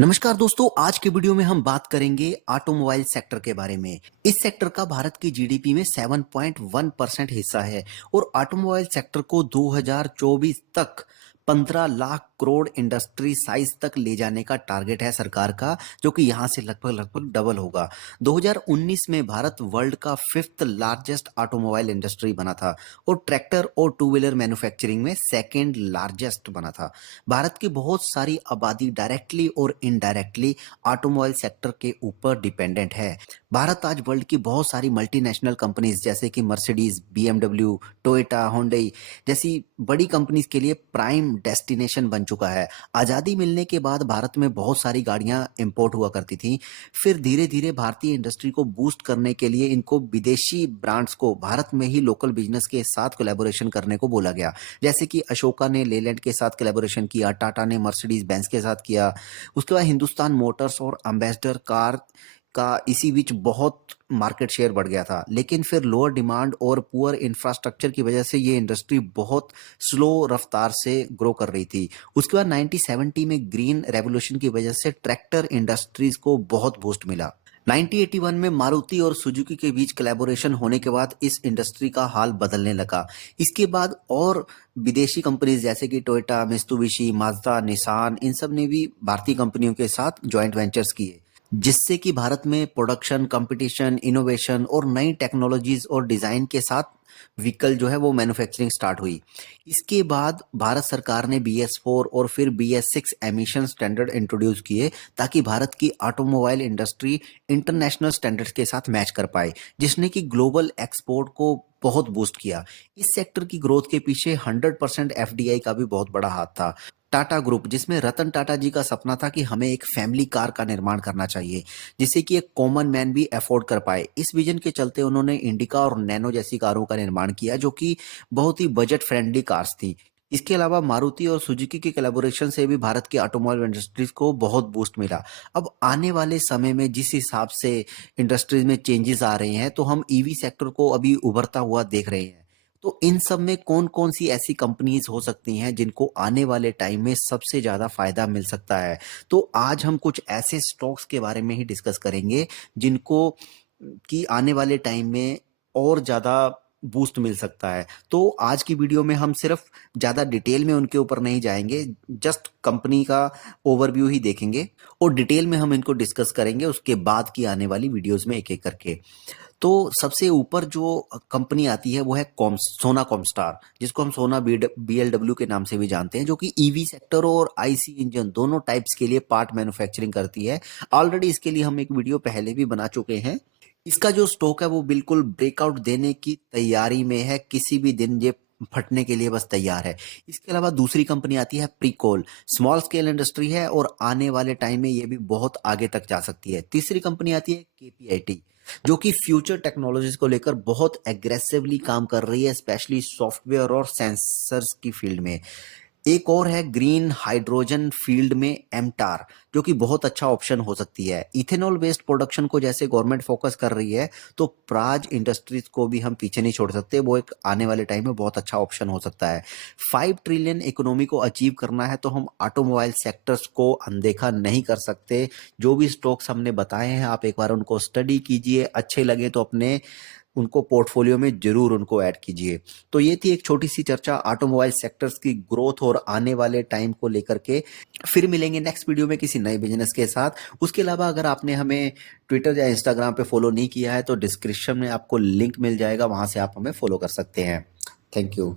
नमस्कार दोस्तों, आज के वीडियो में हम बात करेंगे ऑटोमोबाइल सेक्टर के बारे में। इस सेक्टर का भारत की जीडीपी में 7.1% हिस्सा है और ऑटोमोबाइल सेक्टर को 2024 तक 15 लाख करोड़ इंडस्ट्री साइज तक ले जाने का टारगेट है सरकार का, जो कि यहां से लगभग लगभग डबल होगा। 2019 में भारत वर्ल्ड का 5th लार्जेस्ट ऑटोमोबाइल इंडस्ट्री बना था और ट्रैक्टर और टू व्हीलर मैन्युफैक्चरिंग में सेकेंड लार्जेस्ट बना था। भारत की बहुत सारी आबादी डायरेक्टली और इनडायरेक्टली ऑटोमोबाइल सेक्टर के ऊपर डिपेंडेंट है। भारत आज वर्ल्ड की बहुत सारी मल्टीनेशनल कंपनीज जैसे कि मर्सिडीज, बीएमडब्ल्यू, टोयोटा, होंडई जैसी बड़ी कंपनीज के लिए प्राइम डेस्टिनेशन बन चुका है। आज़ादी मिलने के बाद भारत में बहुत सारी गाड़ियां इंपोर्ट हुआ करती थी। फिर धीरे धीरे भारतीय इंडस्ट्री को बूस्ट करने के लिए इनको विदेशी ब्रांड्स को भारत में ही लोकल बिजनेस के साथ कोलैबोरेशन करने को बोला गया। जैसे कि अशोका ने लेलैंड के साथ कोलैबोरेशन किया, टाटा ने मर्सिडीज बेंज के साथ किया। उसके बाद हिंदुस्तान मोटर्स और एम्बेसडर कार का इसी बीच बहुत मार्केट शेयर बढ़ गया था, लेकिन फिर लोअर डिमांड और पुअर इंफ्रास्ट्रक्चर की वजह से ये इंडस्ट्री बहुत स्लो रफ्तार से ग्रो कर रही थी। उसके बाद 1970 में ग्रीन रेवोल्यूशन की वजह से ट्रैक्टर इंडस्ट्रीज को बहुत बूस्ट मिला। 1981 में मारुति और सुजुकी के बीच कोलैबोरेशन होने के बाद इस इंडस्ट्री का हाल बदलने लगा। इसके बाद और विदेशी कंपनीज जैसे कि टोयोटा, मित्सुबिशी, माज्दा, निसान, इन सब ने भी भारतीय कंपनियों के साथ जॉइंट वेंचर्स किए, जिससे कि भारत में प्रोडक्शन, कंपटीशन, इनोवेशन और नई टेक्नोलॉजीज और डिजाइन के साथ व्हीकल जो है वो मैन्युफैक्चरिंग स्टार्ट हुई। इसके बाद भारत सरकार ने BS4 और फिर BS6 एमिशन स्टैंडर्ड इंट्रोड्यूस किए, ताकि भारत की ऑटोमोबाइल इंडस्ट्री इंटरनेशनल स्टैंडर्ड्स के साथ मैच कर पाए, जिसने कि ग्लोबल एक्सपोर्ट को बहुत बूस्ट किया। इस सेक्टर की ग्रोथ के पीछे 100% FDI का भी बहुत बड़ा हाथ था। टाटा ग्रुप, जिसमें रतन टाटा जी का सपना था कि हमें एक फैमिली कार का निर्माण करना चाहिए जिसे कि एक कॉमन मैन भी अफोर्ड कर पाए। इस विजन के चलते उन्होंने इंडिका और नैनो जैसी कारों का निर्माण किया, जो कि बहुत ही बजट फ्रेंडली कार्स थी। इसके अलावा मारुति और सुजुकी के कोलैबोरेशन से भी भारत की ऑटोमोबाइल इंडस्ट्रीज को बहुत बूस्ट मिला। अब आने वाले समय में जिस हिसाब से इंडस्ट्रीज में चेंजेस आ रहे हैं, तो हम ईवी सेक्टर को अभी उभरता हुआ देख रहे हैं। तो इन सब में कौन कौन सी ऐसी कंपनीज हो सकती हैं जिनको आने वाले टाइम में सबसे ज्यादा फायदा मिल सकता है? तो आज हम कुछ ऐसे स्टॉक्स के बारे में ही डिस्कस करेंगे जिनको कि आने वाले टाइम में और ज्यादा बूस्ट मिल सकता है। तो आज की वीडियो में हम सिर्फ ज्यादा डिटेल में उनके ऊपर नहीं जाएंगे, जस्ट कंपनी का ओवरव्यू ही देखेंगे और डिटेल में हम इनको डिस्कस करेंगे उसके बाद की आने वाली वीडियोस में एक एक करके। तो सबसे ऊपर जो कंपनी आती है वो है सोना कॉमस्टार, जिसको हम सोना BLW के नाम से भी जानते हैं, जो कि ईवी सेक्टर और IC इंजन दोनों टाइप्स के लिए पार्ट मैन्युफैक्चरिंग करती है। ऑलरेडी इसके लिए हम एक वीडियो पहले भी बना चुके हैं। इसका जो स्टॉक है वो बिल्कुल ब्रेकआउट देने की तैयारी में है, किसी भी दिन ये फटने के लिए बस तैयार है। इसके अलावा दूसरी कंपनी आती है प्रीकोल, स्मॉल स्केल इंडस्ट्री है और आने वाले टाइम में ये भी बहुत आगे तक जा सकती है। तीसरी कंपनी आती है KPIT, जो कि फ्यूचर टेक्नोलॉजीज को लेकर बहुत एग्रेसिवली काम कर रही है, स्पेशली सॉफ्टवेयर और सेंसर्स की फील्ड में। एक और है ग्रीन हाइड्रोजन फील्ड में एमटार, जो कि बहुत अच्छा ऑप्शन हो सकती है। इथेनॉल बेस्ड प्रोडक्शन को जैसे गवर्नमेंट फोकस कर रही है, तो प्राज इंडस्ट्रीज को भी हम पीछे नहीं छोड़ सकते, वो एक आने वाले टाइम में बहुत अच्छा ऑप्शन हो सकता है। 5 ट्रिलियन इकोनॉमी को अचीव करना है तो हम ऑटोमोबाइल सेक्टर्स को अनदेखा नहीं कर सकते। जो भी स्टॉक्स हमने बताए हैं, आप एक बार उनको स्टडी कीजिए, अच्छे लगे तो अपने उनको पोर्टफोलियो में जरूर उनको ऐड कीजिए। तो ये थी एक छोटी सी चर्चा ऑटोमोबाइल सेक्टर्स की ग्रोथ और आने वाले टाइम को लेकर के। फिर मिलेंगे नेक्स्ट वीडियो में किसी नए बिजनेस के साथ। उसके अलावा अगर आपने हमें ट्विटर या इंस्टाग्राम पे फॉलो नहीं किया है, तो डिस्क्रिप्शन में आपको लिंक मिल जाएगा, वहां से आप हमें फॉलो कर सकते हैं। Thank you.